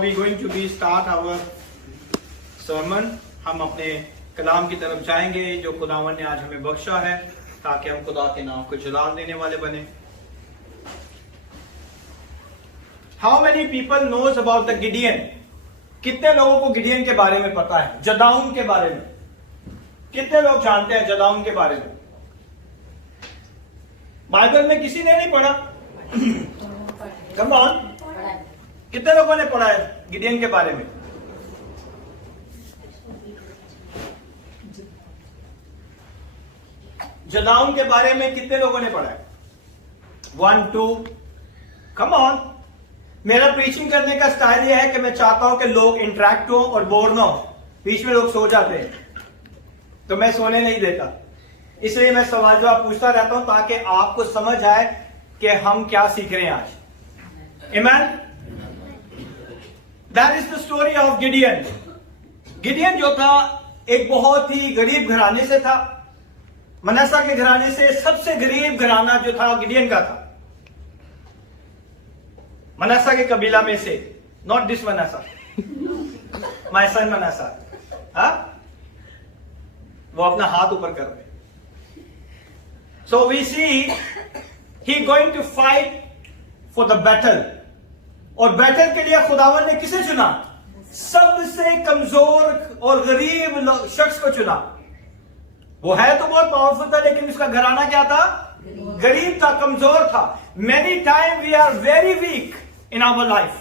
We going to be start our sermon. हम अपने कलाम की तरफ जाएंगे जो खुदावन ने आज हमें बख्शा है ताकि हम खुदा के नाम को जलाल देने वाले बने. How many people knows about the Gideon? कितने लोगों को गिडियन के बारे में पता है? जदाउन के बारे में कितने लोग जानते हैं? जदाउन के बारे में बाइबल में किसी ने नहीं पढ़ा? Come on. कितने लोगों ने पढ़ा है गिडियन के बारे में? जदाउन के बारे में कितने लोगों ने पढ़ा है? 1, 2. Come on. मेरा प्रीचिंग करने का स्टाइल यह है कि मैं चाहता हूं कि लोग इंटरेक्ट हो और बोर ना हो. बीच में लोग सो जाते हैं तो मैं सोने नहीं देता, इसलिए मैं सवाल जवाब पूछता रहता हूं ताकि आपको समझ आए कि हम क्या सीख रहे हैं आज. Amen? That is the story of Gideon. Gideon जो था एक बहुत ही गरीब घराने से था. मनसा के घराने से सबसे गरीब घराना जो था गिडियन का था. मनसा के कबीला में से, not this Manasseh, my son Manasseh. हाँ, वो अपना हाथ ऊपर कर रहे. So we see he going to fight for the battle. और बैटल के लिए खुदावन ने किसे चुना? सबसे कमजोर और गरीब शख्स को चुना. वो है तो बहुत पावरफुल था लेकिन उसका घराना क्या था? गरीब था, कमजोर था. Many time we are very weak in our life.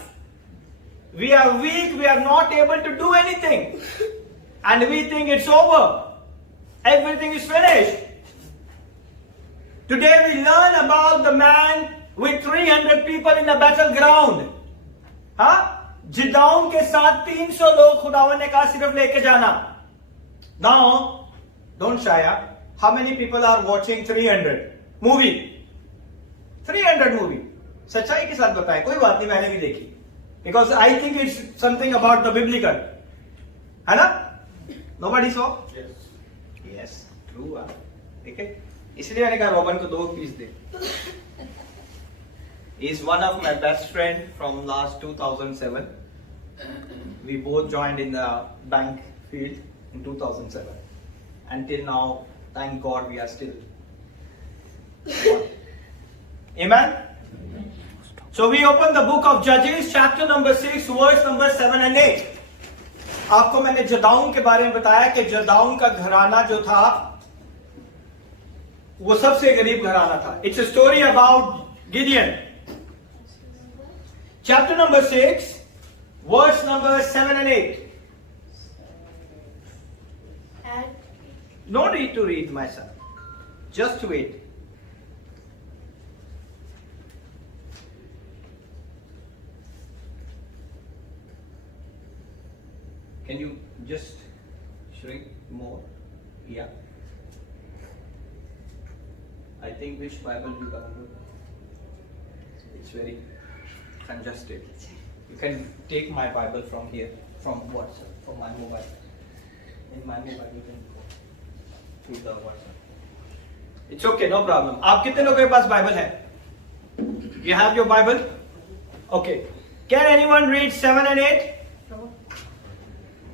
We are weak, we are not able to do anything and we think it's over, everything is finished. Today we learn about the man with 300 people in a battleground. हाँ, जिदाउन के साथ 300 लोग खुदावन ने कहा सिर्फ लेके जाना. Now, don't shy up. How many people are watching 300 movie? 300 movie. सच्चाई के साथ बताएं, कोई बात नहीं, मैंने भी देखी. Because I think it's something about the biblical. है ना? Nobody saw? Yes. Yes, true. ठीक है, इसलिए मैंने कहा रोबन को 2 पीस दे. He is one of my best friend from last 2007. We both joined in the bank field in 2007. Until now, thank God, we are still. Amen. So we open the book of Judges, chapter number 6, verse number 7 and 8. आपको मैंने जदाउन के बारे में बताया कि जदाउन का घराना जो था वो सबसे गरीब घराना था. It's a story about Gideon. Chapter number 6, verse number 7 and 8. No need to read, my son. Just wait. Can you just shrink more? Yeah. I think which Bible you can do? It's very congested. You can take my Bible from here, from WhatsApp, from my mobile. In my mobile you can go to the WhatsApp. It's okay, no problem. आप कितने लोगों के पास Bible है? You have your Bible? Okay. Can anyone read 7 and 8?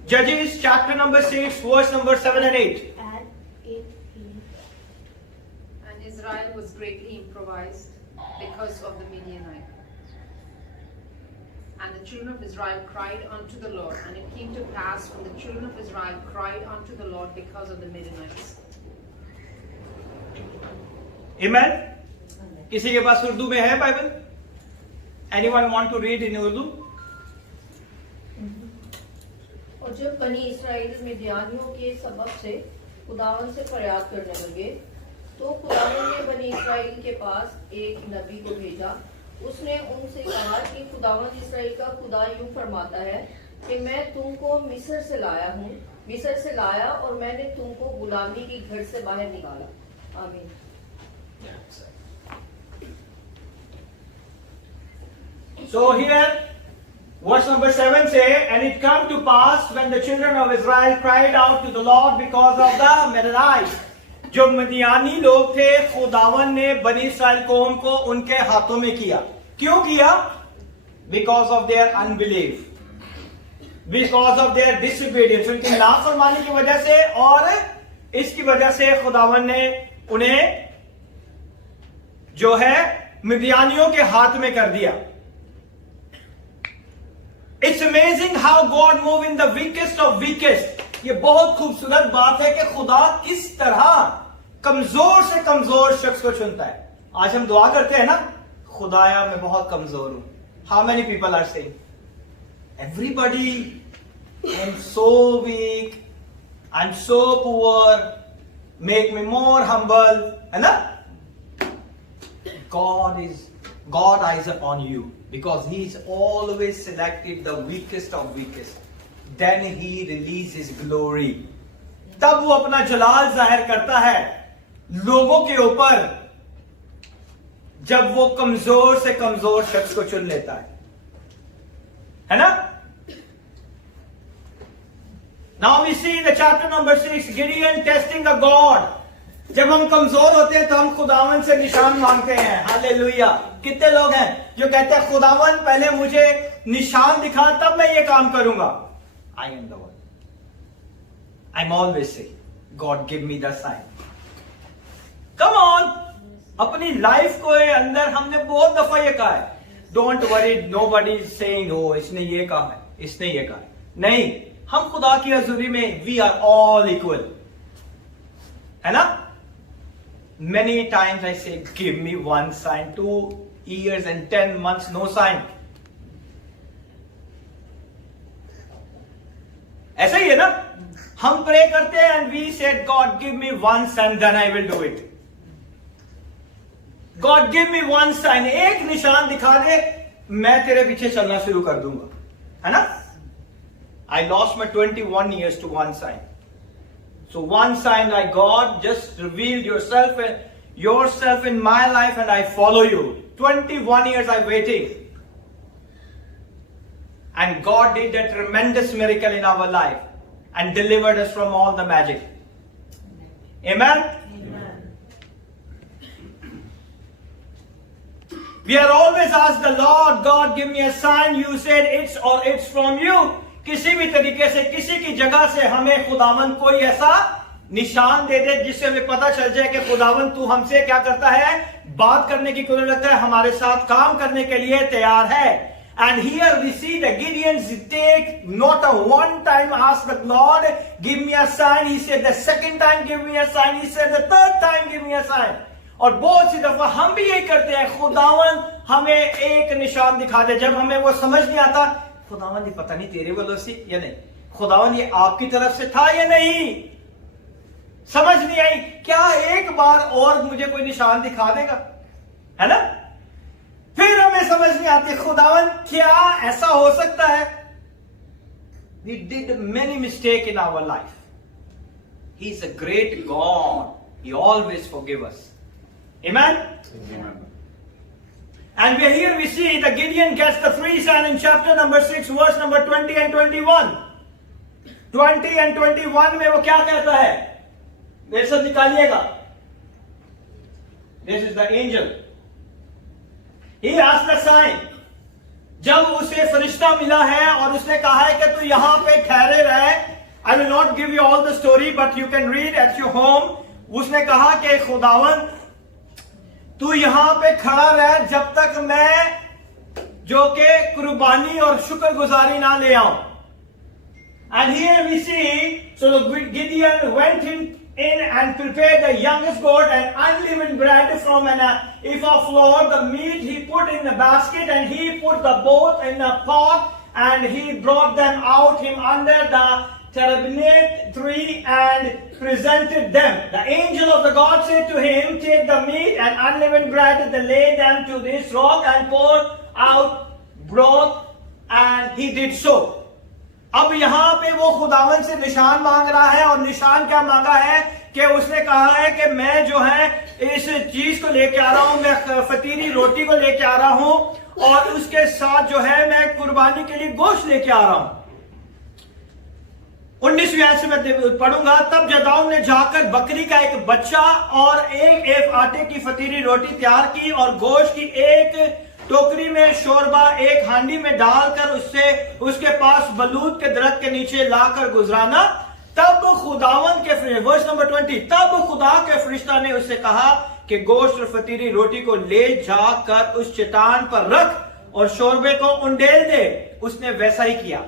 Judges chapter number 6, verse number 7 and 8. And Israel was greatly improvised because of the Midianites. And the children of Israel cried unto the Lord. And it came to pass when the children of Israel cried unto the Lord because of the Midianites. Amen. किसी के पास उर्दू में है Bible? Anyone want to read in Urdu? और जब बनी इस्राएल मिद्यानियों के सबब से खुदावन से फरियाद करने लगे तो खुदावन ने बनी इस्राएल के पास एक नबी को भेजा. उसने उनसे कहा कि खुदावन इस्राएल का खुदा यूं फरमाता है कि मैं तुमको मिस्र से लाया और मैंने तुमको गुलामी की घर से बाहर निकाला. आमीन. So here, verse number 7 say, and it come to pass when the children of Israel cried out to the Lord because of the Midianites. जो मदियानी लोग थे, खुदावन ने बनी इस्राएल कौम को उनके हाथों में किया. क्यों किया? Because of their unbelief. Because of their disobedience, उनकी नाफरमानी की वजह से, और इसकी वजह से खुदावन ने उन्हें जो है मिद्यानियों के हाथ में कर दिया। It's amazing how God move in the weakest of weakest. ये बहुत खूबसूरत बात है कि खुदा किस तरह कमजोर से कमजोर शख्स को चुनता है। आज हम दुआ करते हैं ना, खुदाया मैं बहुत कमजोर हूं। How many people are saying everybody I am so weak, I am so poor, make me more humble, है ना? God eyes upon you because He's always selected the weakest of weakest. Then He releases glory. तब वो अपना जलाल जाहिर करता है लोगों के ऊपर, जब वो कमजोर से कमजोर शख्स को चुन लेता है ना? Now we see the chapter number 6, Gideon testing the God. जब हम कमजोर होते हैं तो हम खुदावन से निशान मांगते हैं। हालेलुया। कितने लोग हैं जो कहते हैं खुदावन पहले मुझे निशान दिखा तब मैं ये काम करूंगा। I am the one, I am always say God give me the sign. Come on, अपनी लाइफ को अंदर हमने बहुत दफा ये कहा है, don't worry nobody is saying oh इसने ये कहा है, इसने ये कहा है। नहीं, हम खुदा की हजूरी में वी आर ऑल इक्वल, है ना? Many times I say, give me one sign, 2 years and 10 months, no sign. ऐसा ही है ना? हम प्रे करते हैं and we said, God give me one sign, then I will do it. God give me one sign, एक निशान दिखा दे, मैं तेरे पीछे चलना शुरू कर दूंगा, है ना? I lost my 21 years to one sign. So one sign like God, just reveal yourself in my life and I follow you. 21 years I waited. And God did a tremendous miracle in our life and delivered us from all the magic. Amen? Amen. We are always asked the Lord, God give me a sign. You said it's from you. किसी भी तरीके से किसी की जगह से हमें खुदावन कोई ऐसा निशान दे दे जिससे हमें पता चल जाए कि खुदावन तू हमसे क्या करता है, बात करने की कोई लगता है, हमारे साथ काम करने के लिए तैयार है। And here we see the Gideons take not a one time ask the Lord, give me a sign. He said the second time give me a sign. He said the third time give me a sign. और बहुत सी दफा हम भी यही करते हैं, खुदावन हमें एक निशान दिखा दे। जब हमें वो समझ नहीं आता, खुदावन ये पता नहीं तेरे वालों से या नहीं, खुदावन ये आपकी तरफ से था या नहीं, समझ नहीं आई, क्या एक बार और मुझे कोई निशान दिखा देगा, है ना? फिर हमें समझ नहीं आती खुदावन क्या ऐसा हो सकता है। We did many mistakes in our life. He is a great God. He always forgives us. Amen? Amen. And here we see the Gideon gets the 3 signs in chapter number 6, verse number 20 and 21. 20 and 21 में वो क्या कहता है? मेरे साथ निकालिएगा। This is the angel. He asked the sign. जब उसे फरिश्ता मिला है और उसने कहा है कि तू यहां पे ठहरे रहे, I will not give you all the story, but you can read at your home. उसने कहा कि खुदावन तू यहां पे खड़ा रह जब तक मैं जो के कुर्बानी और शुक्रगुजारी ना ले आऊं। And here we see, so Gideon went in and prepared the youngest goat and unleavened bread from an ephah flour. The meat he put in a basket and he put the both in a pot and he brought them out him under the terebinth tree and presented them. The angel of the God said to him, take the meat and unleavened bread and lay them to this rock and pour out broth, and he did so. अब यहां पे वो खुदावन से निशान मांग रहा है, और निशान क्या मांगा है कि उसने कहा है कि मैं जो है इस चीज को लेके आ रहा हूं, मैं फतीरी रोटी को लेके आ रहा हूं और उसके साथ जो है मैं कुर्बानी के लिए गोश्त लेके आ रहा हूं। 19वीं आयत से मैं पढ़ूंगा। तब जदाऊन ने जाकर बकरी का एक बच्चा और एक आटे की फतीरी रोटी तैयार की और गोश्त की एक टोकरी में शोरबा एक हांडी में डालकर उससे उसके पास बलूत के दरख्त के नीचे लाकर गुजराना। तब खुदावंद के वर्स नंबर 20, तब खुदा के फरिश्ता ने उससे कहा कि गोश्त और फतीरी रोटी को ले जाकर उस चट्टान पर रख और शोरबे को उंडेल दे। उसने वैसा ही किया।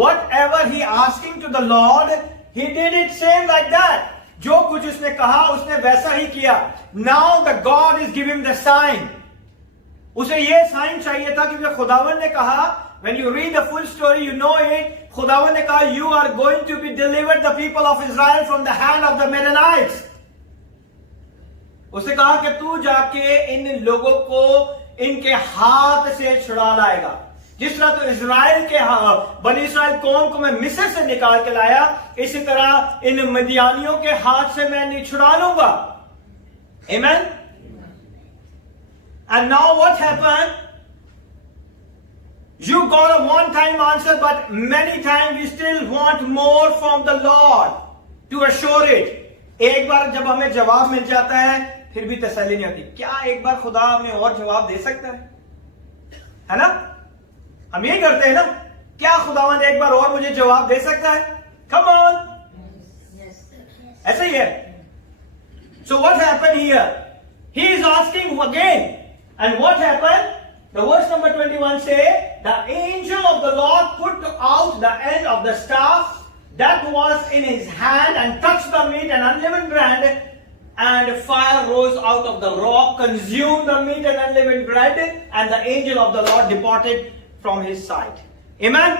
Whatever he asking to the Lord, he did it same like that. जो कुछ उसने कहा उसने वैसा ही किया। Now the God is giving the sign. उसे ये साइन चाहिए था क्योंकि खुदावन ने कहा, when you read the full story you know it, खुदावन ने कहा you are going to be delivered the people of Israel from the hand of the Midianites. उसने कहा कि तू जाके इन लोगों को इनके हाथ से छुड़ा लाएगा। जिस तरह तो इजराइल के बनी इस्राएल कौम को मैं मिस्र से निकाल के लाया, इसी तरह इन मिद्यानियों के हाथ से मैं नहीं छुड़ा लूंगा। Amen? And now what happened? You got a one-time answer, but many times we still want more from the Lord to assure it. एक बार जब हमें जवाब मिल जाता है फिर भी तसल्ली नहीं होती। क्या एक बार खुदा हमें और जवाब दे सकता है ना? हम यही करते हैं ना, क्या खुदावंद एक बार और मुझे जवाब दे सकता है? Come on. ऐसा ही है। So what happened here? He is asking again. And what happened? The verse number 21 say, the angel of the Lord put out the end of the staff that was in his hand and touched the meat and unleavened bread, and fire rose out of the rock, consumed the meat and unleavened bread, and the angel of the Lord departed from his side. Amen?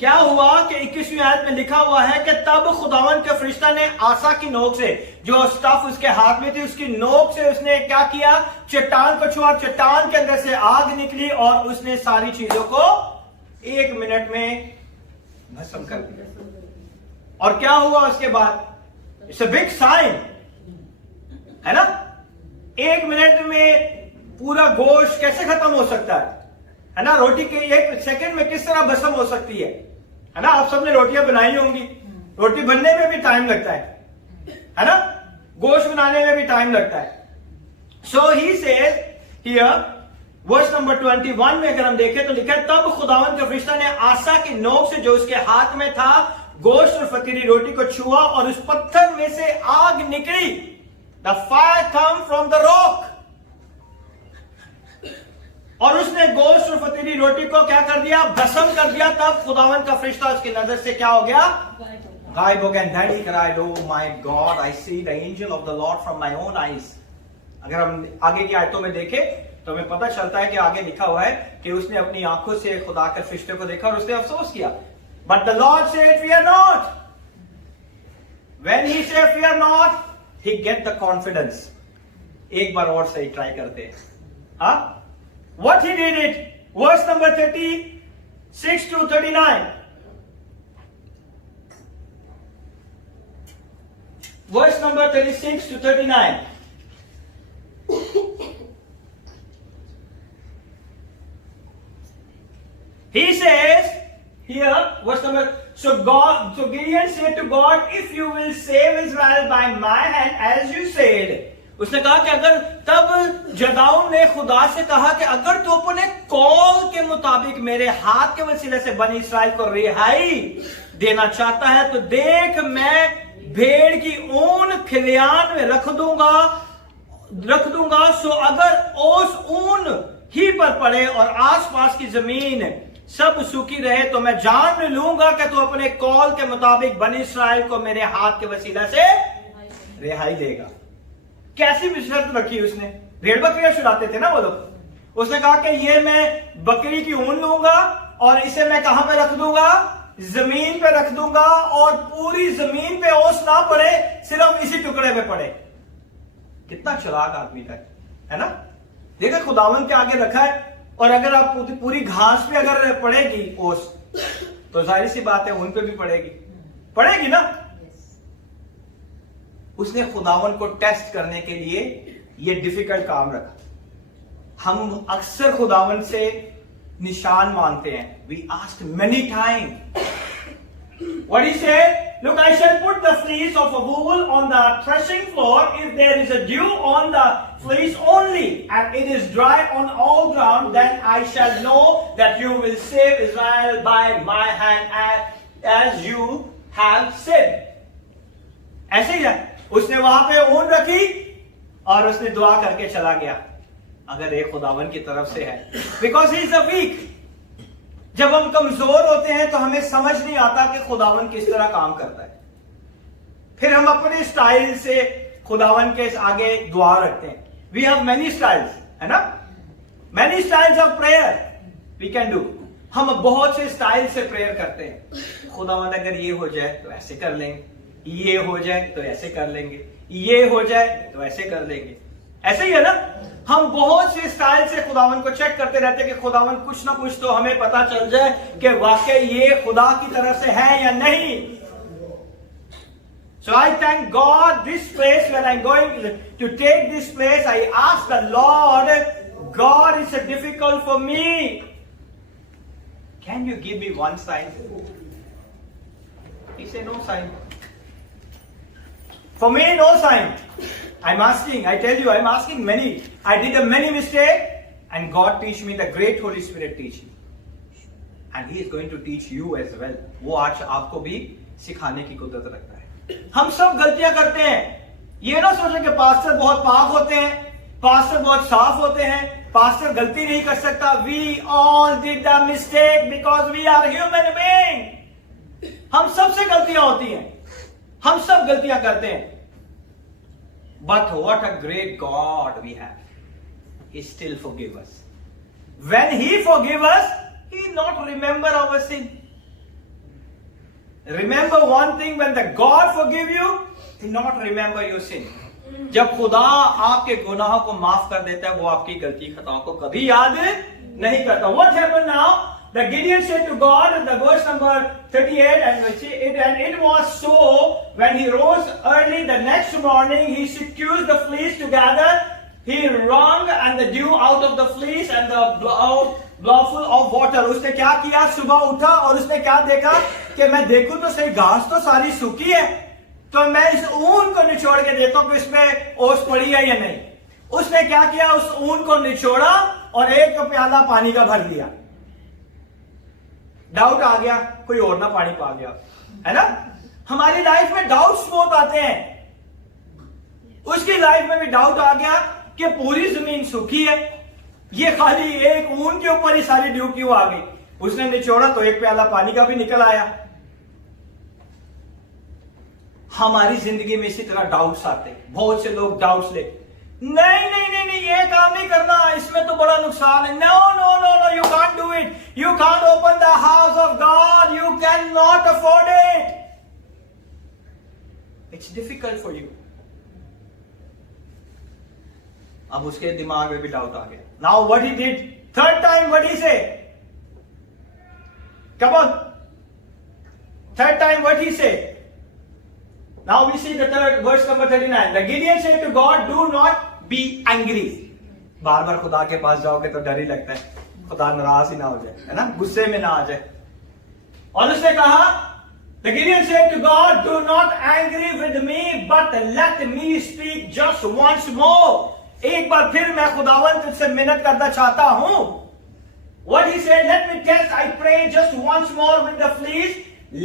क्या हुआ कि 21वीं आयत में लिखा हुआ है कि तब खुदावन के फरिश्ता ने आसा की नोक से, जो स्टफ उसके हाथ में थी उसकी नोक से उसने क्या किया, चट्टान को छुआ, चट्टान के अंदर से आग निकली और उसने सारी चीजों को 1 मिनट में भस्म कर दिया। और क्या हुआ उसके बाद? इट्स अ बिग साइन, है ना? 1 मिनट में पूरा गोश्त कैसे खत्म हो सकता है ना? रोटी के 1 सेकंड में किस तरह भस्म हो सकती है ना? आप सबने रोटियां बनाई होंगी, रोटी बनने में भी टाइम लगता है ना? गोश्त बनाने में भी टाइम लगता है। So he says here verse number 21 में अगर हम देखें तो लिखा है, तब खुदावन के फरिश्ता ने आसा की नोक से जो उसके हाथ में था गोश्त और फतीरी रोटी को छुआ और उस पत्थर में से आग निकली। The fire come from the rock. और उसने गोश्त और फतीरी रोटी को क्या कर दिया? भस्म कर दिया। तब खुदावन का फरिश्ता उसकी नजर से क्या हो गया? गायब हो गया। Then he cried, "Oh my God, I see the angel of the Lord from my own eyes." अगर हम आगे की आयतों में देखें तो हमें पता चलता है कि आगे लिखा हुआ है कि उसने अपनी आंखों से खुदा के फरिश्ते को देखा और उसने अफसोस किया। But the Lord said, "Fear not." When he said, "Fear not," he get the confidence. एक बार और सही ट्राई करते हैं। हाँ? What he did it? Verse number 36 to 39. Verse number 36 to 39. He says here, verse number, so Gideon said to God, "If you will save Israel by my hand, as you said." उसने कहा कि अगर, तब जदाऊन ने खुदा से कहा कि अगर तू अपने कौल के मुताबिक मेरे हाथ के वसीले से बनी इस्राएल को रिहाई देना चाहता है तो देख, मैं भेड़ की ऊन खलियान में रख दूंगा। सो अगर उस ऊन ही पर पड़े और आसपास की जमीन सब सूखी रहे तो मैं जान लूंगा कि तू अपने कौल के मुताबिक बनी इस्राएल को मेरे हाथ के वसीले से रिहाई देगा। कैसी भी शर्त रखी उसने? भेड़ बकरियां छुड़ाते थे ना वो लोग। उसने कहा कि ये मैं बकरी की ऊन लूंगा और इसे मैं कहां पे रख दूंगा? जमीन पे रख दूंगा, और पूरी जमीन पे ओस ना पड़े, सिर्फ इसी टुकड़े पे पड़े। कितना चालाक आदमी था, है ना? देखा खुदावन के आगे रखा है, और अगर आप पूरी घास पे अगर पड़ेगी ओस तो जाहिर सी बात है उन पे भी पड़ेगी ना। उसने खुदावन को टेस्ट करने के लिए ये डिफिकल्ट काम रखा। हम अक्सर खुदावन से निशान मांगते हैं। We asked many times. What he said? Look, I shall put the fleece of a wool on the threshing floor. If there is a dew on the fleece only, and it is dry on all ground, then I shall know that you will save Israel by my hand, as you have said. ऐसे ही है, उसने वहां पे ऊन रखी और उसने दुआ करके चला गया। अगर ये खुदावन की तरफ से है, because he is a weak. जब हम कमजोर होते हैं तो हमें समझ नहीं आता कि खुदावन किस तरह काम करता है। फिर हम अपने स्टाइल से खुदावन के आगे दुआ रखते हैं। वी हैव मेनी स्टाइल्स, है ना, many styles of prayer we can do. हम बहुत से स्टाइल से प्रेयर करते हैं। खुदावन अगर ये हो जाए तो ऐसे कर लेंगे, ये हो जाए तो ऐसे कर लेंगे, ये हो जाए तो ऐसे कर लेंगे। ऐसे ही है ना, हम बहुत से स्टाइल से खुदावन को चेक करते रहते हैं कि खुदावन कुछ ना कुछ तो हमें पता चल जाए कि वाकई ये खुदा की तरफ से है या नहीं। So I thank God this place when I'm going to take this place, I ask the Lord, God, it's difficult for me. Can you give me one sign? He said, no sign. For me, no sign. I'm asking, I tell you, I'm asking many. I did a many mistake, and God teach me, the great Holy Spirit teach me. And He is going to teach you as well. वो आज आपको भी सिखाने की कुदरत रखता है। हम सब गलतियां करते हैं। ये ना सोचें कि पास्टर बहुत पाक होते हैं, पास्टर बहुत साफ होते हैं, पास्टर गलती नहीं कर सकता। We all did the mistake because we are human being. हम सबसे गलतियां होती हैं, हम सब गलतियां करते हैं। But what a great God we have. He still forgive us. When He forgive us, He not remember our sin. Remember one thing, when the God forgive you, He not remember your sin. जब खुदा आपके गुनाहों को माफ कर देता है, वो आपकी गलती खताओं को कभी याद नहीं करता। What happened now? The Gideon said to God in the verse number 38, and it was so when he rose early the next morning, he secured the fleece together, he wrung and the dew out of the fleece and the blowful of water. उसने क्या किया? सुबह उठा और उसने क्या देखा कि मैं देखूं तो सही, घास तो सारी सूखी है, तो मैं इस ऊन को निचोड़ के देखता हूं कि इसमें ओस पड़ी है या नहीं। उसने क्या किया? उस ऊन को निचोड़ा और एक प्याला पानी का भर लिया। डाउट आ गया, कोई और ना पानी पा गया, है ना। हमारी लाइफ में डाउट्स बहुत आते हैं। उसकी लाइफ में भी डाउट आ गया कि पूरी जमीन सूखी है, ये खाली एक ऊन के ऊपर ही सारी ड्यू क्यों आ गई। उसने निचोड़ा तो एक प्याला पानी का भी निकल आया। हमारी जिंदगी में इसी तरह डाउट्स आते हैं। बहुत से लोग डाउट्स ले, नहीं नहीं नहीं नहीं, ये काम नहीं करना, इसमें तो बड़ा नुकसान है। No no no no, you can't do it, you can't open the house of God, you can not afford it, it's difficult for you. अब उसके दिमाग में भी डाउट आ गया। Now what he did, third time what he say, come on, third time what he say. Now we see the third verse number 39. The Gideon said to God, "Do not be angry." बार बार खुदा के पास जाओगे तो डर ही लगता है, खुदा नाराज ही ना हो जाए, है ना, गुस्से में ना आ जाए। और उसने कहा, The Gideon said to God, "Do not angry with me, but let me speak just once more." एक बार फिर मैं खुदावन तुझसे मिन्नत करना चाहता हूं। What he said, "Let me test, I pray, just once more with the fleece.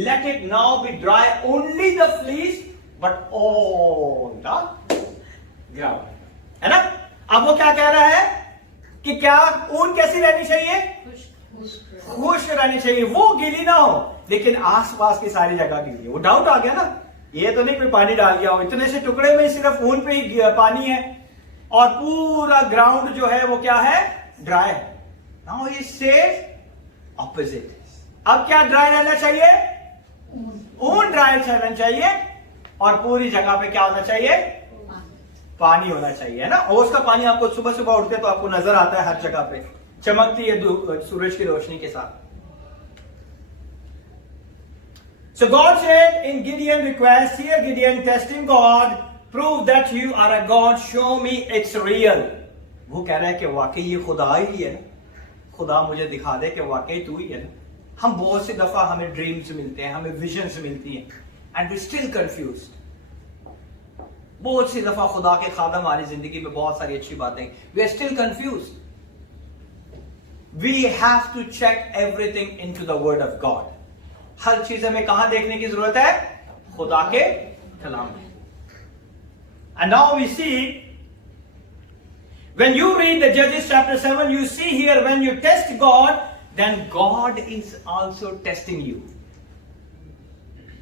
Let it now be dry, only the fleece, but all the ground." है ना। अब वो क्या कह रहा है कि क्या ऊन कैसी रहनी चाहिए? खुश रहनी चाहिए, वो गीली ना हो, लेकिन आसपास की सारी जगह गीली। वो डाउट आ गया ना, ये तो नहीं कोई पानी डाल गया हो, इतने से टुकड़े में सिर्फ ऊन पे ही पानी है और पूरा ग्राउंड जो है वो क्या है? ड्राई है। Now he says opposite. अब क्या ड्राई रहना चाहिए? ऊन ड्राई रहना चाहिए और पूरी जगह पे क्या होना चाहिए? पानी होना चाहिए, है ना। और उसका पानी आपको सुबह सुबह उठते तो आपको नजर आता है, हर जगह पे चमकती है सूरज की रोशनी के साथ। So God said in Gideon request, here Gideon testing God, prove that you are a God, show me it's real. वो कह रहा है कि वाकई ये खुदा ही है ना, खुदा मुझे दिखा दे कि वाकई तू ही है ना। हम बहुत सी दफा हमें ड्रीम्स मिलते हैं, हमें विजन्स मिलती हैं, एंड वी स्टिल कंफ्यूज्ड। बहुत सी दफा खुदा के खादम हमारी जिंदगी में बहुत सारी अच्छी बातें, we are still confuse. We have to check everything into the word of God. हर चीज हमें कहां देखने की जरूरत है? खुदा के कलाम में. And now we see, when you read the Judges chapter 7, you see here, when you test God, then God is also testing you.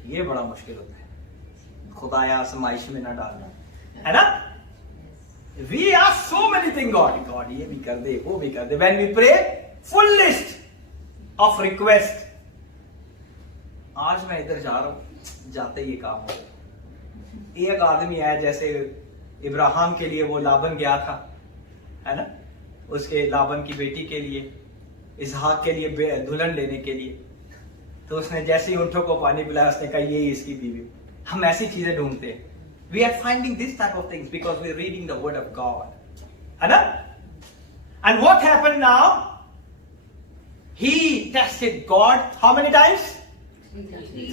ये बड़ा मुश्किल होता है, खुदाया आजमाइश में ना डालना, है ना? We ask so many things God, God ये भी कर दे, वो भी कर दे. When we pray, full list of request. आज मैं इधर जा रहा हूं, जाते ये काम हो. एक आदमी आया, जैसे इब्राहिम के लिए वो लाबन गया था, है ना, उसके लाबन की बेटी के लिए, इसहाक के लिए दुल्हन लेने के लिए. तो उसने जैसे ही ऊंटों को पानी पिलाया, उसने कहा ये इसकी बीवी. हम ऐसी चीजें ढूंढते हैं. We are finding this type of things because we are reading the word of God, है ना. And what happened now? He tested God how many times?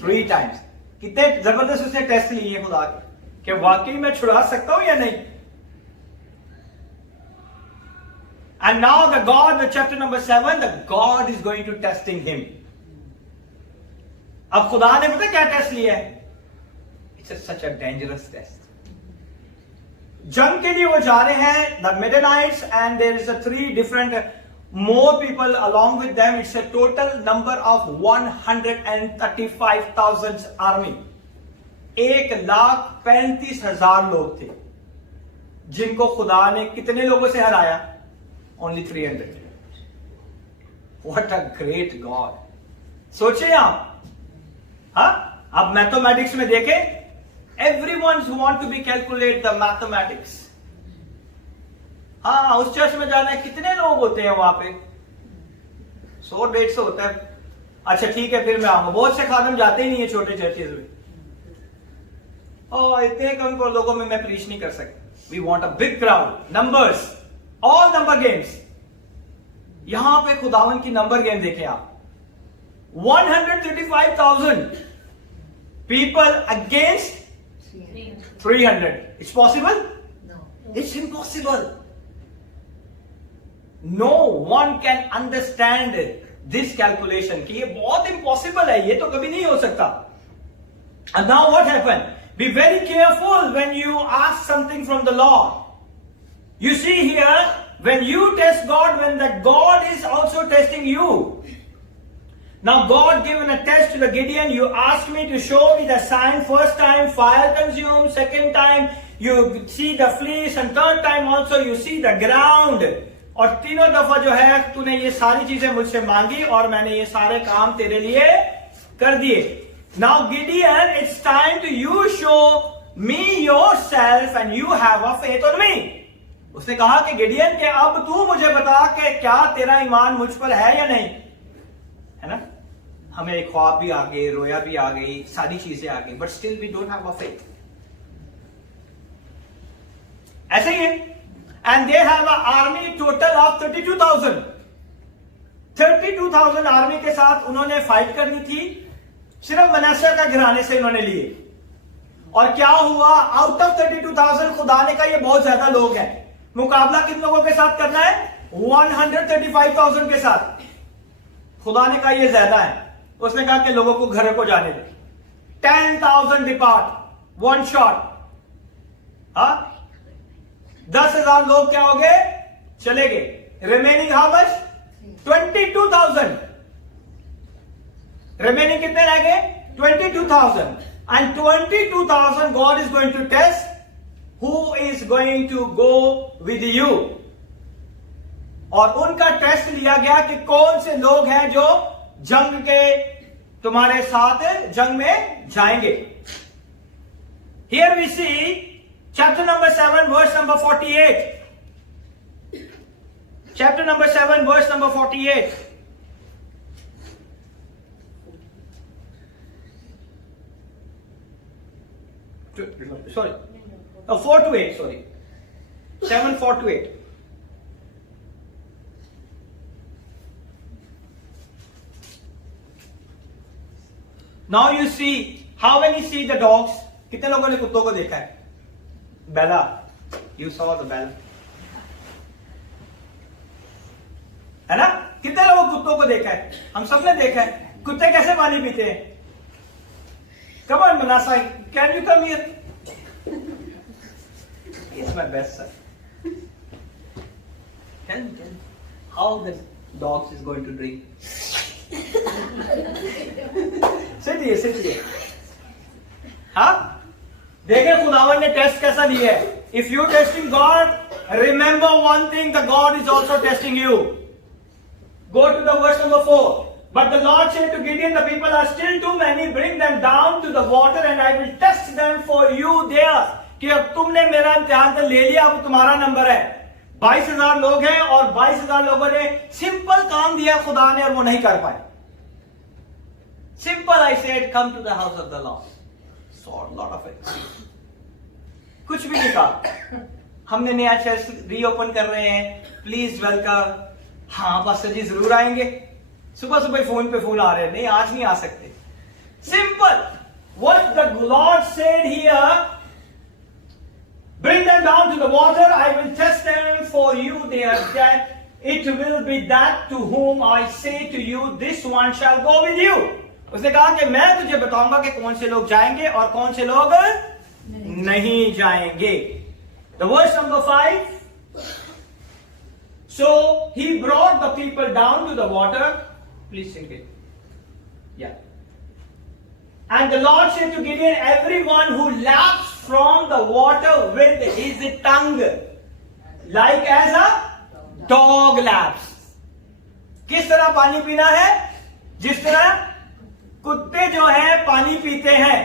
3 times. कितने जबरदस्त उसने टेस्ट लिए खुदा के, कि वाकई मैं छुड़ा सकता हूं या नहीं. And now the God, the chapter number 7, the God is going to testing him. अब खुदा ने पता क्या टेस्ट लिया है? It's such a dangerous test. जंग के लिए वो जा रहे हैं, the Midianites, and there is a 3 different more people along with them. It's a total number of 135,000 army. 1,35,000 लोग थे, जिनको खुदा ने कितने लोगों से हराया? Only 300. What a great God. सोचिए आप, हाँ, अब मैथमेटिक्स में देखें, everyone want to be calculate the mathematics. हाँ, उस चर्च में जाना है, कितने लोग होते हैं वहां पे? 100-150 होता है. अच्छा ठीक है, फिर मैं आऊंगा. बहुत से खादम जाते ही नहीं है छोटे चर्चेज में. और इतने कम लोगों में मैं प्रीच नहीं कर सकता. We want a big crowd, numbers, all number games. यहां पे खुदावन की नंबर गेम देखें आप. 135,000 people against 300. It's possible? No. It's impossible. No one can understand this calculation कि ये बहुत impossible है, ये तो कभी नहीं हो सकता. And now what happened? Be very careful when you ask something from the Lord. You see here, when you test God, when that God is also testing you. Now God given a test to the Gideon. You asked me to show me the sign. First time fire consumed, second time you see the fleece, and third time also you see the ground. और तीनों दफा जो है तूने ये सारी चीजें मुझसे मांगी और मैंने ये सारे काम तेरे लिए कर दिए. Now Gideon, it's time to you show me yourself and you have a faith on me. उसने कहा कि गिडियन के अब तू मुझे बता कि क्या तेरा ईमान मुझ पर है या नहीं, है ना. हमें एक ख्वाब भी आ गए, रोया भी आ गई, सारी चीजें आ गई, but still we don't have a faith. ऐसे ही है. And they have a army total of 32,000. 32,000 army के साथ उन्होंने फाइट करनी थी. सिर्फ मनासर का घराने से इन्होंने लिए. और क्या हुआ? आउट ऑफ 32,000 खुदा ने कहा ये बहुत ज्यादा लोग हैं. मुकाबला किन लोगों के साथ करना है? 135,000 के साथ. खुदा ने कहा ये ज्यादा है. उसने कहा कि लोगों को घर को जाने दे. 10,000 डिपार्ट, 1 शॉट. 10,000 लोग क्या हो गए? चले गए. Remaining how much? 22,000. रिमेनिंग कितने रह गए? 22,000. And 22,000 God is going to test. Who is going to go with you? और उनका टेस्ट लिया गया कि कौन से लोग हैं जो जंग के तुम्हारे साथ जंग में जाएंगे. Here we see chapter number 7 verse number 48. Chapter number 7 verse number 48. Sorry. 4 to 8, sorry. 7, 4 to 8. Now you see, how many see the dogs? कितने लोगों ने कुत्तों को देखा है? Bella, you saw the Bella, है ना? कितने लोगों कुत्तों को देखा है? हम सबने देखा है कुत्ते कैसे पानी पीते हैं. Come on, Manasa, can you come here? He's my best son. Tell me, how the dogs is going to drink? Sit here. हाँ? देखे खुदावन ने टेस्ट कैसा लिया है. If you testing God, remember one thing: the God is also testing you. Go to the verse number 4. But the Lord said to Gideon, the people are still too many. Bring them down to the water, and I will test them for you there. कि अब तुमने मेरा इम्तिहान तो ले लिया, अब तुम्हारा नंबर है. 22,000 लोग हैं और 22,000 लोगों ने सिंपल काम दिया खुदा ने और वो नहीं कर पाए. Simple, I said, come to the house of the Lord. Saw a lot of it. कुछ भी नहीं कहा. हमने नया चर्च रीओपन कर रहे हैं, प्लीज वेलकम. हाँ पास्टर जी जरूर आएंगे. सुबह सुबह फोन पे फोन आ रहे हैं, नहीं आज नहीं आ सकते. Simple. What the Lord said here, bring them down to the water, I will test them for you there, that it will be that to whom I say to you, this one shall go with you. उसने कहा कि मैं तुझे बताऊंगा कि कौन से लोग जाएंगे और कौन से लोग नहीं जाएंगे. The verse number 5. So he brought the people down to the water. Please sing it. Yeah. And the Lord said to Gideon, everyone who laps from the water with his tongue, like as a dog laps. किस तरह पानी पीना है? जिस तरह कुत्ते जो है पानी पीते हैं.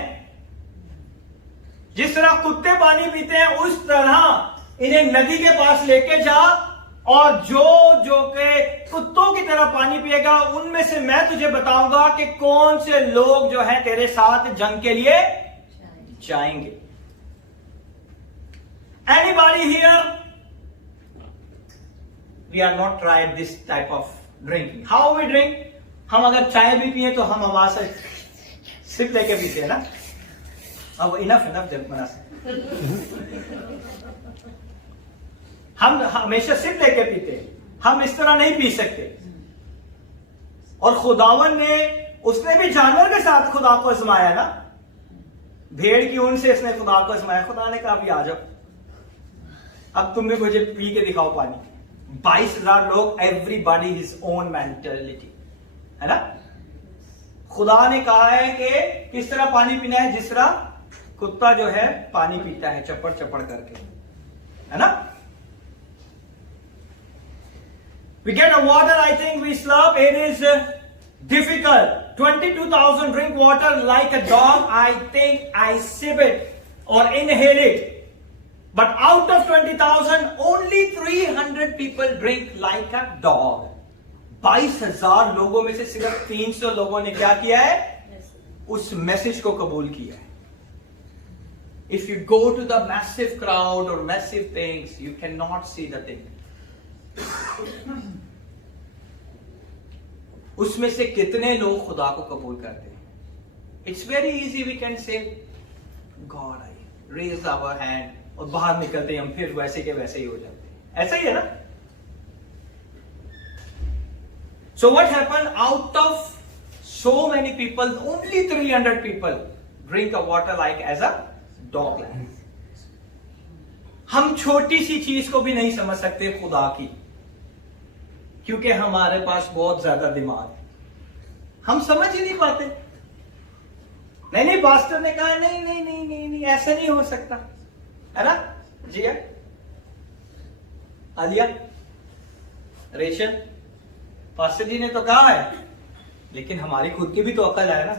जिस तरह कुत्ते पानी पीते हैं उस तरह इन्हें नदी के पास लेके जा, और जो के कुत्तों की तरह पानी पिएगा उनमें से मैं तुझे बताऊंगा कि कौन से लोग जो है तेरे साथ जंग के लिए जाएंगे. Anybody here? We are not tried this type of drinking. How we drink? हम अगर चाय भी पिए तो हम हमारे से सिप लेके पीते हैं ना. अब इनफ जब मना से हम हमेशा सिप लेके पीते हैं. हम इस तरह नहीं पी सकते. और खुदावन ने, उसने भी जानवर के साथ खुदा को आजमाया ना. भेड़ की ऊन से इसने खुदा को आजमाया. खुदा ने कहा भी आ जाओ, अब तुम भी मुझे पी के दिखाओ पानी. 22,000 लोग, एवरीबॉडी हिज ओन मेंटालिटी, है ना. खुदा ने कहा है कि किस तरह पानी पीना है, जिस तरह कुत्ता जो है पानी पीता है, चपड़ चपड़ करके, है ना. We get a water, I think we slurp. It is difficult. 22,000 drink water like a dog. I think I sip it or inhale it. But out of 20,000, only 300 people drink like a dog. 22,000 लोगों में से सिर्फ 300 लोगों ने क्या किया है? उस मैसेज को कबूल किया है. If you go to the massive crowd or massive things, you cannot see the thing. उसमें से कितने लोग खुदा को कबूल करते हैं? It's very easy, we can say, God, I raise our hand, और बाहर निकलते हम फिर वैसे के वैसे ही हो जाते हैं. ऐसा ही है ना. So what happened? Out of so many people, only 300 people drink a water like as a dog. हम छोटी सी चीज को भी नहीं समझ सकते खुदा की, क्योंकि हमारे पास बहुत ज्यादा दिमाग है. हम समझ ही नहीं पाते. नहीं पास्टर ने कहा नहीं ऐसा नहीं हो सकता, है ना. जिया, आलिया, रेशल, पास्टर जी ने तो कहा है, लेकिन हमारी खुद की भी तो अकल है ना.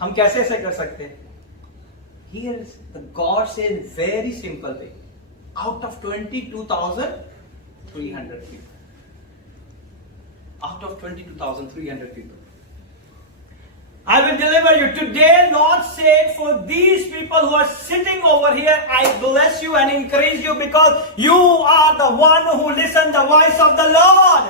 हम कैसे ऐसे कर सकते हैं? Here the God says very simple thing. Out of 22,300 people. Out of 22,300 people, I will deliver you. Today, Lord said, for these people who are sitting over here, I bless you and increase you because you are the one who listen the voice of the Lord.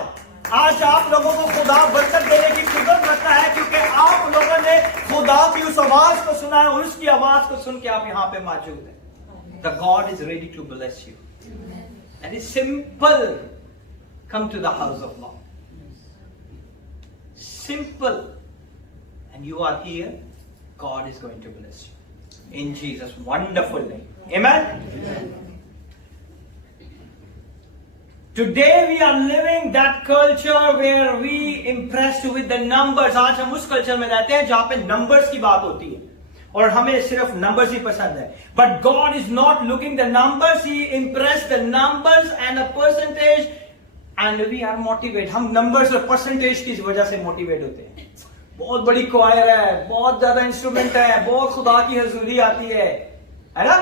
आज आप लोगों को खुदा बरकत देने की कुदरत रखता है, क्योंकि आप लोगों ने खुदा की उस आवाज को सुना है और उसकी आवाज को सुन के आप यहाँ पे मौजूद हैं. The God is ready to bless you. And it's simple. Come to the house of Lord. Simple. And you are here. God is going to bless you. In Jesus' wonderful name. Amen? Amen. Today we are living that culture where we impressed with the numbers. आज हम उस culture में रहते हैं जहां पे numbers की बात होती है और हमें सिर्फ नंबर्स ही पसंद है. But God is not looking the numbers. He impressed the numbers and a percentage, and we are motivated. हम numbers और percentage की वजह से motivate होते हैं. बहुत बड़ी choir है, बहुत ज्यादा इंस्ट्रूमेंट है, बहुत खुदा की हजूरी आती है ना?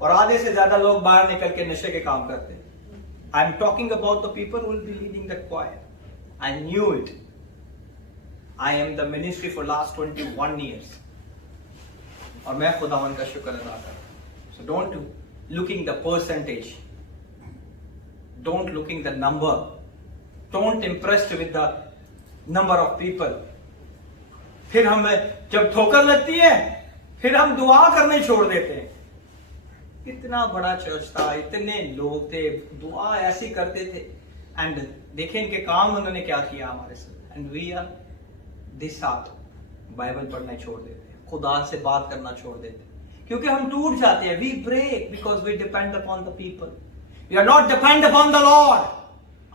और आधे से ज्यादा लोग बाहर निकल के नशे के काम करते हैं. I am talking about the people who will be leading the choir. I knew it. I am the ministry for last 21 years. और मैं खुदावन का शुक्र अदा करता हूं. So don't looking the percentage, don't looking the number, don't impressed with the number of people. फिर हमें जब ठोकर लगती है फिर हम दुआ करने छोड़ देते हैं. इतना बड़ा चर्च था, इतने लोग थे, दुआ ऐसी करते थे, एंड देखें इनके काम उन्होंने क्या किया हमारे साथ. एंड वी आर दिस साथ बाइबल पढ़ना छोड़ देते हैं, खुदा से बात करना छोड़ देते हैं, क्योंकि हम टूट जाते हैं. We break because we depend upon the people. We are not depend upon the Lord.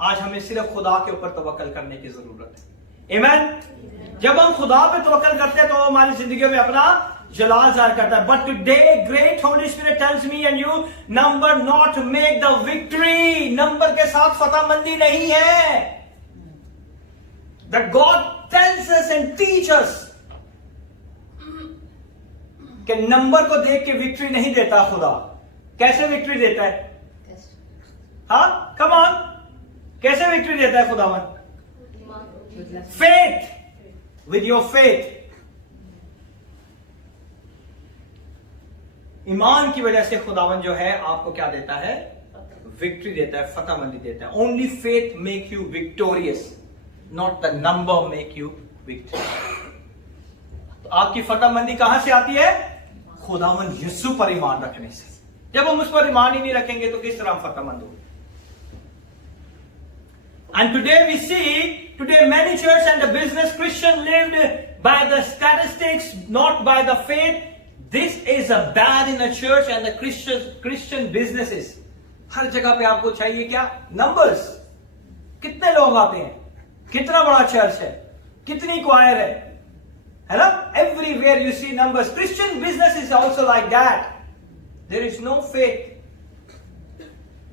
आज हमें सिर्फ खुदा के ऊपर तवक्कल करने की जरूरत है. आमीन. जब हम खुदा पे तवक्कल करते हैं तो हमारी जिंदगी में अपना जलाल जाहिर करता है. But today great Holi spirit tells me and you, number not make the victory. Number के साथ फतहमंदी नहीं है. The God tells us and teach us कि नंबर को देख के विक्ट्री नहीं देता खुदा. कैसे विक्ट्री देता है? हाँ, कम ऑन. कैसे विक्ट्री देता है खुदावन? Faith. With your faith. ईमान की वजह से खुदावन जो है आपको क्या देता है? विक्ट्री देता है, फतहमंदी देता है. Only faith make you victorious, not the number make you victory. तो आपकी फतहमंदी कहां से आती है? खुदावन यीशु पर ईमान रखने से. जब हम उस पर ईमान ही नहीं रखेंगे तो किस तरह हम फतहमंद होंगे? And today we see, today many church and the business Christian lived by the statistics, not by the faith. This is a bad in a church and the Christian businesses. हर जगह पे आपको चाहिए क्या? Numbers. कितने लोग आते हैं? कितना बड़ा चर्च है? कितनी क्वायर है ना? Everywhere you see numbers. Christian business is also like that. There is no faith.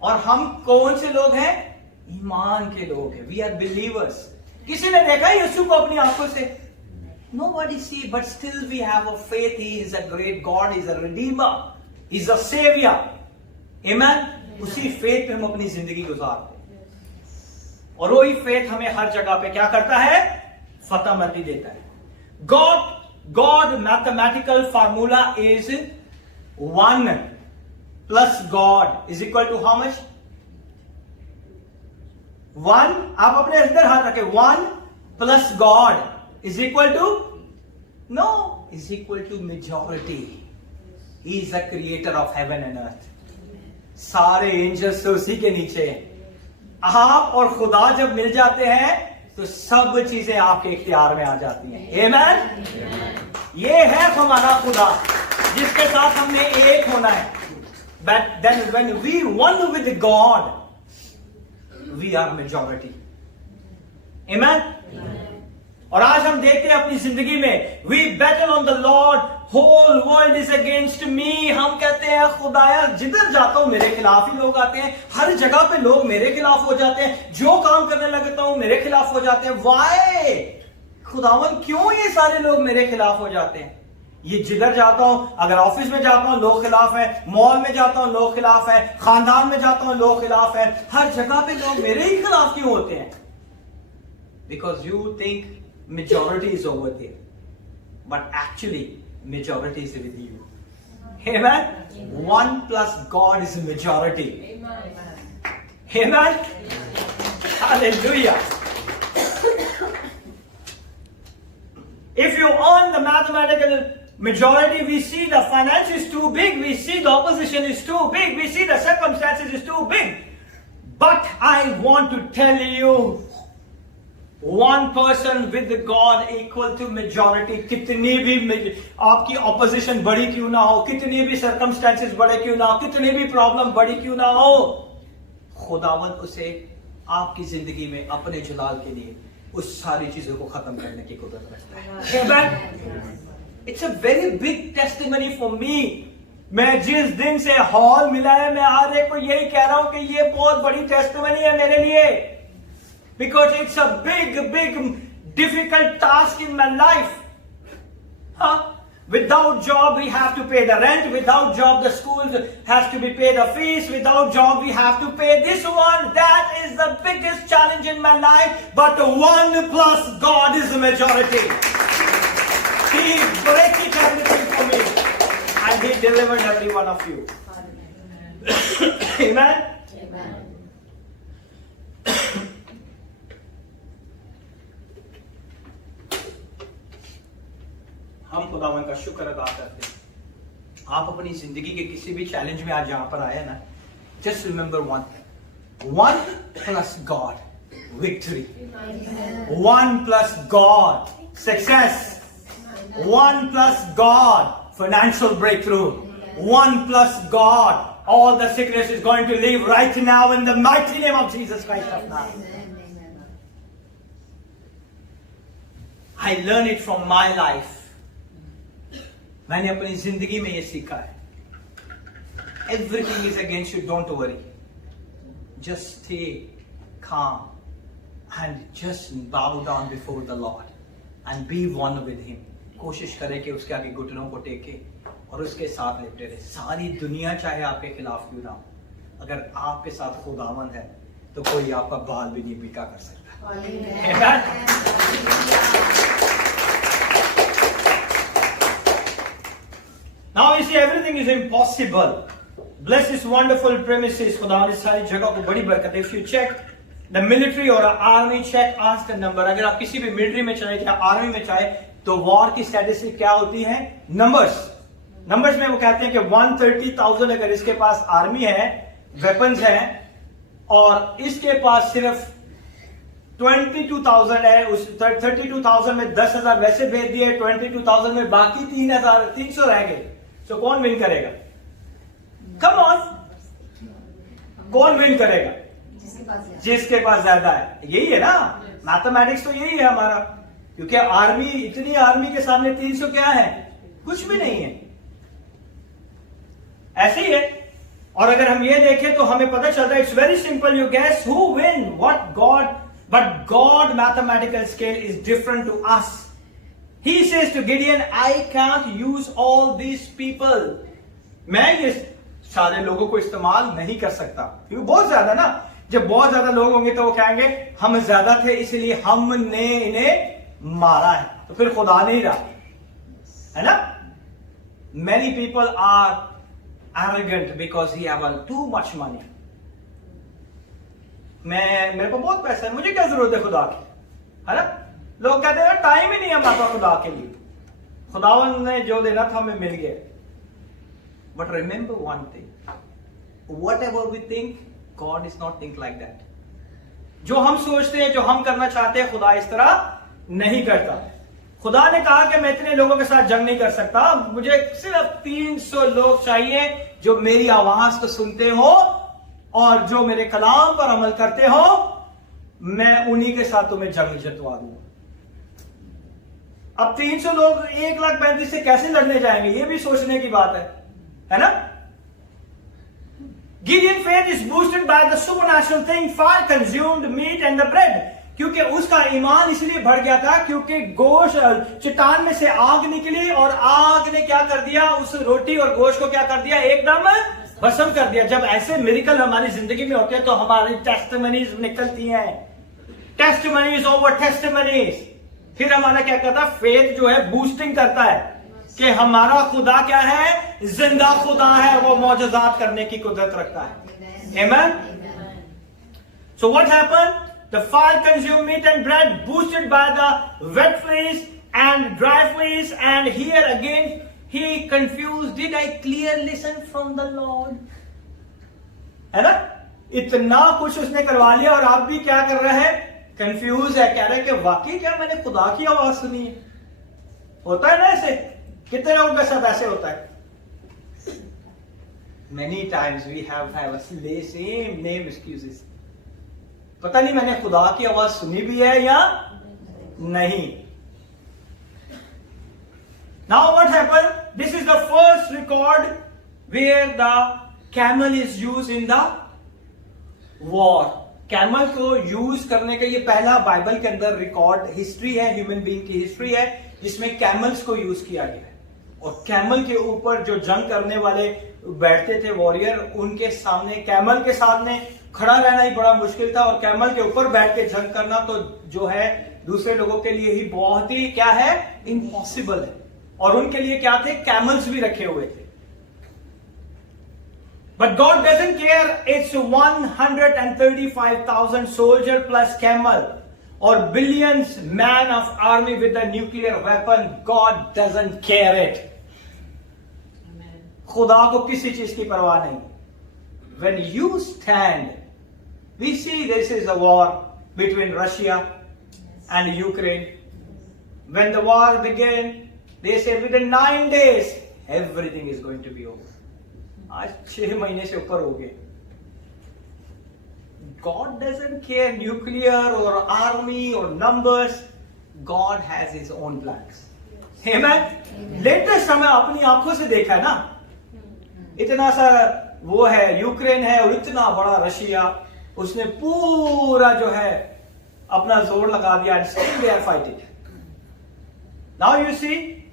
और हम कौन से लोग हैं? ईमान के लोग हैं. We are believers. किसी ने देखा यीशु को अपनी आंखों से? Nobody see, but still we have a faith. He is a great God. He is a redeemer. He is a savior. Amen. उसी फेथ पे हम अपनी जिंदगी गुजारते हैं. और वही फेथ हमें हर जगह पे क्या करता है? फतहमंदी देता है. God mathematical formula is 1 plus God is equal to how much? 1. आप अपने अंदर हाथ रखें. 1 plus God is equal to? No, is equal to majority. He is the creator of heaven and earth. सारे एंजल्स तो उसी के नीचे हैं. आप और खुदा जब मिल जाते हैं तो सब चीजें आपके इख्तियार में आ जाती हैं. आमीन. ये है हमारा खुदा जिसके साथ हमने एक होना है. But then when we one with God, we are majority. Amen. और आज हम देखते हैं अपनी जिंदगी में, we battle on the Lord, whole world is against me. हम कहते हैं खुदाया जिधर जाता हूं मेरे खिलाफ ही लोग आते हैं. हर जगह पे लोग मेरे खिलाफ हो जाते हैं. जो काम करने लगता हूं मेरे खिलाफ हो जाते हैं. Why? खुदावन क्यों ये सारे लोग मेरे खिलाफ हो जाते हैं? ये जिधर जाता हूं, अगर ऑफिस में जाता हूं लोग खिलाफ है, मॉल में जाता हूं लोग खिलाफ है, खानदान में जाता हूं लोग खिलाफ है. हर जगह पे लोग मेरे ही खिलाफ क्यों होते हैं? Because you think majority is over there, but actually majority is with you. Amen. 1 plus God is a majority. Amen. Hallelujah. If you earn the mathematical Majority, we see the finance is too big, we see the opposition is too big, we see the circumstances is too big. But I want to tell you, one person with God equal to majority. कितनी भी आपकी opposition बड़ी क्यों ना हो, कितनी भी circumstances बड़े क्यों ना हो, कितनी भी problem बड़ी क्यों ना हो, खुदावंद उसे आपकी जिंदगी में अपने जलाल के लिए उस सारी चीजों को खत्म करने की कुदरत रखता है। It's a very big testimony for me. मैं जिस दिन से हॉल मिला है, मैं हर एक को यही कह रहा हूं कि ये बहुत बड़ी टेस्टिमनी है मेरे लिए, because it's a big difficult task in my life. Without job we have to pay the rent, without job the schools has to be paid the fees, without job we have to pay this one. That is the biggest challenge in my life, but one plus God is the majority. He breaks everything for me, and He delivered every one of you. Amen. Amen. हम खुदावन का शुक्र अदा करते हैं। आप अपनी जिंदगी के किसी भी चैलेंज में आज यहाँ पर आए ना, just remember one plus God victory, one plus God success, one plus God financial breakthrough, one plus God all the sickness is going to leave right now in the mighty name of Jesus Christ of Nazareth. I learned it from my life. मैंने अपनी जिंदगी में ये सीखा है, everything is against you, don't worry, just stay calm and just bow down before the Lord and be one with Him. कोशिश करें कि उसके आगे घुटनों को टेके और उसके साथ लिपटे रहे। सारी दुनिया चाहे आपके खिलाफ क्यों ना हो, अगर आपके साथ खुदावंद है तो कोई आपका बाल भी नहीं बिका कर सकता। Now you see, everything is impossible. Bless this wonderful premises. खुदा ने सारी जगह को बड़ी बरकत है. If you check the military or army, check ask the number. अगर आप किसी भी मिलिट्री में चाहे या आर्मी में चाहे तो वॉर की स्टैटिस्टिक क्या होती है? नंबर्स में वो कहते हैं कि 130,000 अगर इसके पास आर्मी है, वेपन्स हैं, और इसके पास सिर्फ 22,000 है, उस 32,000 में 10,000 वैसे भेज दिए, 22,000 में बाकी 3,300 रह गए, तो कौन विन करेगा? कम ऑन, कौन विन करेगा? जिसके पास ज्यादा है। यही है ना, मैथमेटिक्स तो यही है हमारा, क्योंकि आर्मी, इतनी आर्मी के सामने 300 क्या है? कुछ भी नहीं है। ऐसे ही है। और अगर हम ये देखें तो हमें पता चलता है, it's very simple, you guess who win, what God, but God mathematical scale is different to us. He says to Gideon, I can't use all these people. मैं ये सारे लोगों को इस्तेमाल नहीं कर सकता, क्योंकि बहुत ज्यादा ना, जब बहुत ज्यादा लोग होंगे तो वो कहेंगे हम ज्यादा थे इसलिए हमने इन्हें मारा है, तो फिर खुदा नहीं रहा, है ना? Many people are arrogant because he have too much money. मेरे को बहुत पैसा है, मुझे क्या जरूरत है खुदा की, है ना? लोग कहते हैं टाइम ही नहीं है हमारा खुदा के लिए, खुदावन ने जो देना था हमें मिल गया। But remember one thing, whatever we think, God is not think like that. जो हम सोचते हैं, जो हम करना चाहते हैं, खुदा इस तरह नहीं करता। खुदा ने कहा कि मैं इतने लोगों के साथ जंग नहीं कर सकता, मुझे सिर्फ 300 लोग चाहिए जो मेरी आवाज को सुनते हो और जो मेरे कलाम पर अमल करते हो, मैं उन्हीं के साथ तुम्हें जंग जितवा दूंगा। अब 300 लोग 1,35,000 से कैसे लड़ने जाएंगे, ये भी सोचने की बात है ना? Gideon's faith is boosted by the supernatural thing, fire consumed meat and the bread. क्योंकि उसका ईमान इसलिए बढ़ गया था क्योंकि गोश्त, चट्टान में से आग निकली और आग ने क्या कर दिया, उस रोटी और गोश्त को क्या कर दिया, एकदम भस्म कर दिया। जब ऐसे मिरेकल हमारी जिंदगी में होते हैं तो हमारी टेस्टिमनीज निकलती हैं, टेस्टिमनीज ओवर टेस्टिमनीज। फिर हमारा क्या करता है, फेथ जो है बूस्टिंग करता है कि हमारा खुदा क्या है, जिंदा खुदा है, वो मौजूदात करने की कुदरत रखता है। Amen? So what happened? The fire consumed meat and bread, boosted by the wet fleece and dry fleece, and here again he confused, did I clear listen from the Lord? है ना? इतना कुछ उसने करवा लिया और आप भी क्या कर रहे हैं? कंफ्यूज है, कह रहे हैं कि वाकई क्या मैंने खुदा की आवाज सुनी है? होता है ना ऐसे? कितने लोगों के साथ ऐसे होता है? Many times we have a same name excuses. पता नहीं मैंने खुदा की आवाज सुनी भी है या नहीं. Now what happened? This is the first record where the camel is used in the war. Camel को यूज करने का ये पहला बाइबल के अंदर रिकॉर्ड हिस्ट्री है, ह्यूमन बीइंग की हिस्ट्री है, जिसमें कैमल्स को यूज किया गया है. और कैमल के ऊपर जो जंग करने वाले बैठते थे वॉरियर, उनके सामने कैमल के सामने खड़ा रहना ही बड़ा मुश्किल था, और कैमल के ऊपर बैठ के जंग करना तो जो है दूसरे लोगों के लिए ही बहुत ही क्या है, इम्पॉसिबल है. और उनके लिए क्या थे, कैमल्स भी रखे हुए थे. But God doesn't care. It's 135,000 soldier plus camel or billions man of army with a nuclear weapon. God doesn't care it. Amen. खुदा को किसी चीज की परवाह नहीं. When you stand, we see this is a war between Russia and Ukraine. When the war began, they said within 9 days everything is going to be over. आज 6 महीने से ऊपर हो गए. God doesn't care nuclear or army or numbers. God has His own plans. Amen. Latest हमें अपनी आंखों से देखा है ना, इतना सा वो है यूक्रेन है और इतना बड़ा रशिया, उसने पूरा जो है अपना जोर लगा दिया. And still they are fighting. Now you see,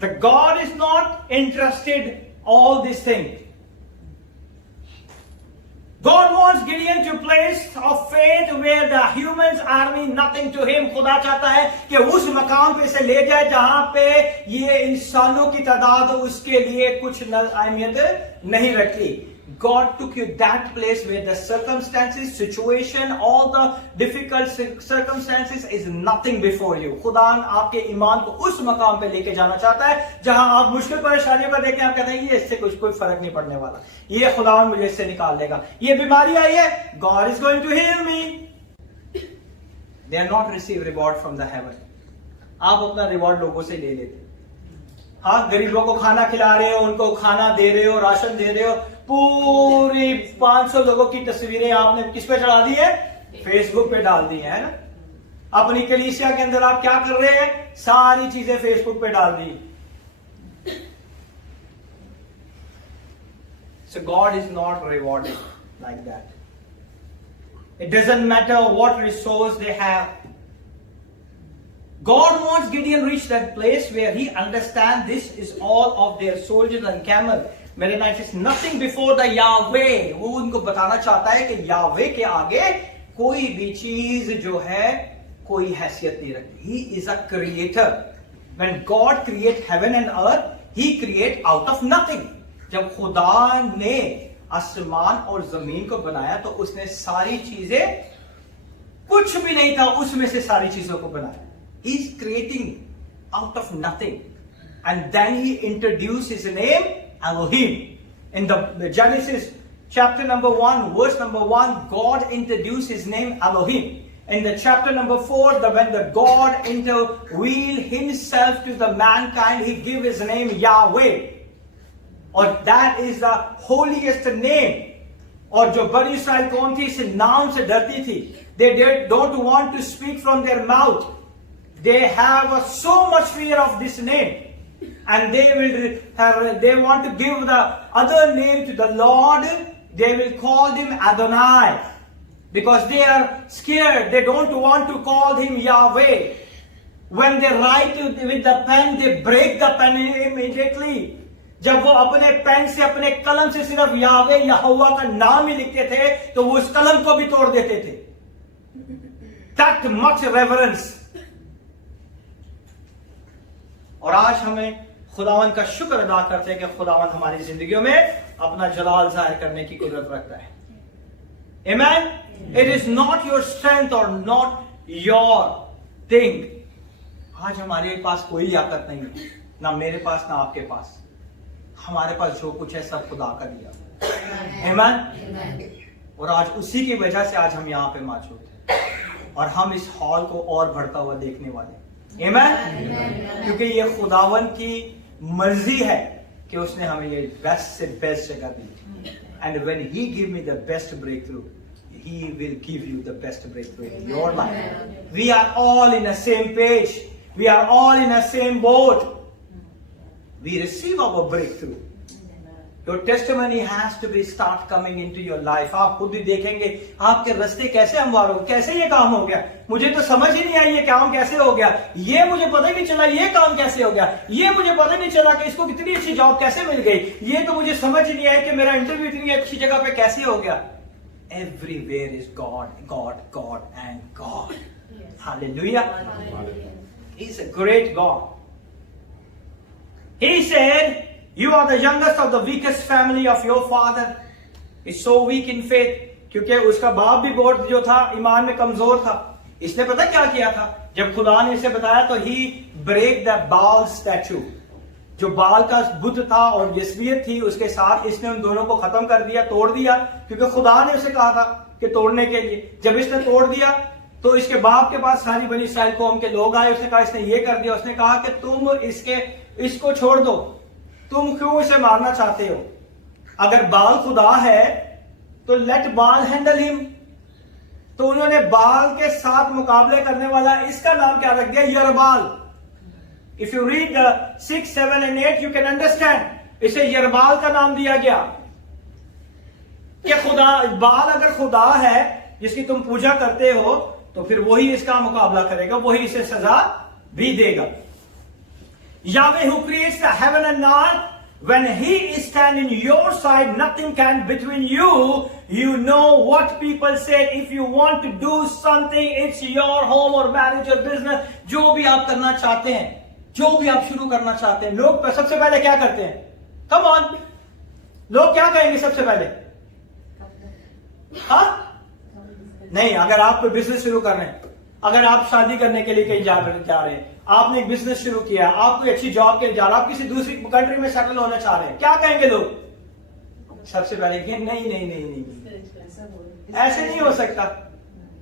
the God is not interested all these things. God wants Gideon to place of faith where the humans army nothing to him. खुदा चाहता है कि उस मकाम पे से ले जाए जहां पे ये इंसानों की तादाद उसके लिए कुछ अहमियत नहीं रखती. God took you that place where the circumstances, situation, all the difficult circumstances is nothing before you. खुदा आपके ईमान को उस मकाम पे लेके जाना चाहता है जहां आप मुश्किल परेशानियों को देख के आप कहते हैं ये इससे कुछ कोई फर्क नहीं पड़ने वाला, ये खुदा मुझे इससे निकाल देगा. ये बीमारी आई है, God is going to heal me. They are not receive reward from the heaven. आप अपना रिवॉर्ड लोगों से ले लेते. हाँ, गरीबों को खाना खिला रहे हो, उनको खाना दे रहे हो, राशन दे रहे हो, पूरी 500 लोगों की तस्वीरें आपने किस पे चढ़ा दी है, फेसबुक पे डाल दी है ना. अपनी कलीसिया के अंदर आप क्या कर रहे हैं, सारी चीजें फेसबुक पे डाल दी. So God is not rewarded like that. It doesn't matter what resource they have. God wants Gideon reach that place where he understands this is all of their soldiers and camel. मेरे night is nothing before the यावे. वो उनको बताना चाहता है कि यावे के आगे कोई भी चीज जो है कोई हैसियत नहीं रखती. ही is a creator. When God create heaven and earth, he create out of nothing. जब खुदा ने आसमान और जमीन को बनाया तो उसने सारी चीजें, कुछ भी नहीं था उसमें से सारी चीजों को बनाया. He is creating out of nothing. And then he introduce his name Elohim. In the Genesis chapter number 1, verse number 1, God introduced His name Elohim. In the chapter number 4, when the God intervened Himself to the mankind, He gave His name Yahweh. Or that is the holiest name. और जो बड़ी इस्राएल कौम थी इस नाम से डरती थी. They don't want to speak from their mouth. They have so much fear of this name. And they want to give the other name to the Lord. They will call him Adonai because they are scared. They don't want to call him Yahweh. When they write with the pen, they break the pen immediately. जब वो अपने pen से, अपने कलम से सिर्फ यावे यहोवा का नाम ही लिखते थे तो वो उस कलम को भी तोड़ देते थे. That much reverence. और आज हमें खुदावन का शुक्र अदा करते हैं कि खुदावन हमारी जिंदगियों में अपना जलाल जाहिर करने की कुदरत रखता है. Amen? It is not your strength or not your thing. आज हमारे पास कोई ताकत नहीं है. ना मेरे पास ना आपके पास। हमारे पास जो कुछ है सब खुदा का दिया। आमीन। और आज उसी की वजह से आज हम यहाँ पे मौजूद हैं और हम इस हॉल को और बढ़ता हुआ देखने वाले। आमीन। क्योंकि ये खुदावन की मर्जी है कि उसने हमें ये बेस्ट से बेस्ट जगह दी। And when he give me the best breakthrough, he will give you the best breakthrough in your life. We are all in the same page. We are all in the same boat. We receive our breakthrough. Your testimony has to be start coming into your life. आप खुद भी देखेंगे आपके रास्ते कैसे हमवार हो, कैसे ये काम हो गया, मुझे तो समझ ही नहीं आई ये काम कैसे हो गया, ये मुझे पता ही नहीं चला ये काम कैसे हो गया, ये मुझे पता ही नहीं चला कि इसको कितनी अच्छी जॉब कैसे मिल गई, ये तो मुझे समझ ही नहीं आया कि मेरा इंटरव्यू इतनी अच्छी जगह पे कैसे हो गया। Everywhere is God, God, God and God. Yes. Hallelujah. Hallelujah. He's a great God. He said, you are the youngest of the weakest family of your father. He's so weak in faith. क्योंकि उसका बाप भी बहुत जो था ईमान में कमजोर था। इसने पता क्या किया था, जब खुदा ने इसे बताया तो he break the Baal statue. जो बाल का बुद्ध था और यस्वियत थी उसके साथ इसने उन दोनों को खत्म कर दिया, तोड़ दिया, क्योंकि खुदा ने उसे कहा था कि तोड़ने के लिए। जब इसने तोड़ दिया तो इसके बाप के पास सारी बनी इस्राएल कौम के लोग आए, उसने कहा इसने ये कर दिया, उसने कहा कि तुम इसको छोड़ दो, तुम क्यों इसे मारना चाहते हो, अगर बाल खुदा है तो लेट बाल हैंडल हिम। तो उन्होंने बाल के साथ मुकाबले करने वाला इसका नाम क्या रख दिया, यरबाल। If you read the 6, 7 and 8, you can understand. इसे यरबाल का नाम दिया गया कि खुदा, बाल अगर खुदा है जिसकी तुम पूजा करते हो तो फिर वही इसका मुकाबला करेगा, वही इसे सजा भी देगा। Yahweh who creates the heaven and earth, when he is standing your side, nothing can between you. You know what people say, if you want to do something, it's your home or marriage or business, जो भी आप करना चाहते हैं, जो भी आप शुरू करना चाहते हैं, लोग सबसे पहले क्या करते हैं, कम ऑन, लोग क्या कहेंगे सबसे पहले, हाँ नहीं, अगर आप कोई बिजनेस शुरू कर रहे हैं, अगर आप शादी करने के लिए कहीं जा रहे हैं, आपने एक बिजनेस शुरू किया, आप कोई अच्छी जॉब के लिए जा रहे हैं, आप किसी दूसरी कंट्री में सेटल होना चाह रहे हैं, क्या कहेंगे लोग सबसे पहले कि नहीं नहीं नहीं नहीं ऐसे नहीं हो सकता,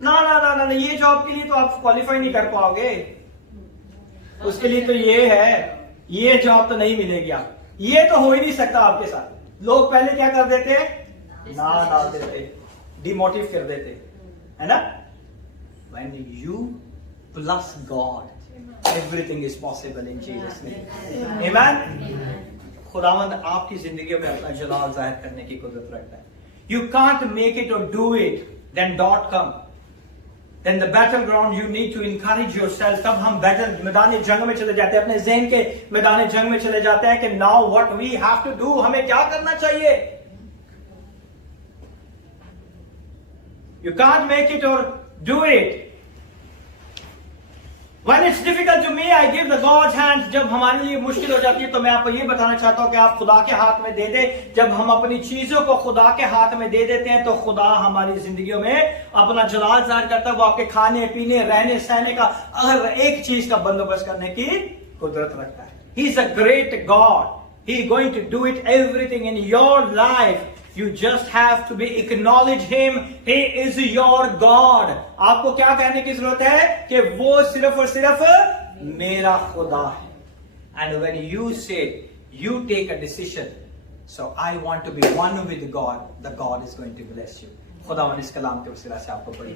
ना ना ना ना, ये जॉब के लिए तो आप क्वालिफाई नहीं कर पाओगे, उसके लिए तो ये है, ये जॉब तो नहीं मिलेगी, आप ये तो हो ही नहीं सकता आपके साथ। लोग पहले क्या कर देते, ना डाल देते, डिमोटिव कर देते, है ना। When you plus God, everything is possible in Jesus' name. Amen. खुदावंद आपकी जिंदगी में अपना जलाल जाहिर करने की कुदरत रखता है। You can't make it or do it, then dot come. Then the battleground you need to encourage yourself. तब हम मैदान जंग में चले जाते हैं, अपने ज़हन के मैदान जंग में चले जाते हैं कि now what we have to do, हमें क्या करना चाहिए। You can't make it or do it. When it's difficult to me, I give the God's hands. जब हमारे लिए मुश्किल हो जाती है तो मैं आपको ये बताना चाहता हूँ कि आप खुदा के हाथ में दे दे। जब हम अपनी चीजों को खुदा के हाथ में दे देते हैं तो खुदा हमारी जिंदगियों में अपना जलाल जाहिर करता है। वो आपके खाने पीने रहने सहने का हर एक चीज का बंदोबस्त करने की कुदरत रखता है। He is a great God. He is going to do it everything in your life. You just have to be acknowledge him. He is your God. आपको क्या कहने की जरूरत है कि वो सिर्फ और सिर्फ मेरा खुदा है. And when you say, you take a decision. So I want to be one with God. The God is going to bless you. खुदावन इस कलाम के वसीला से आपको बड़ी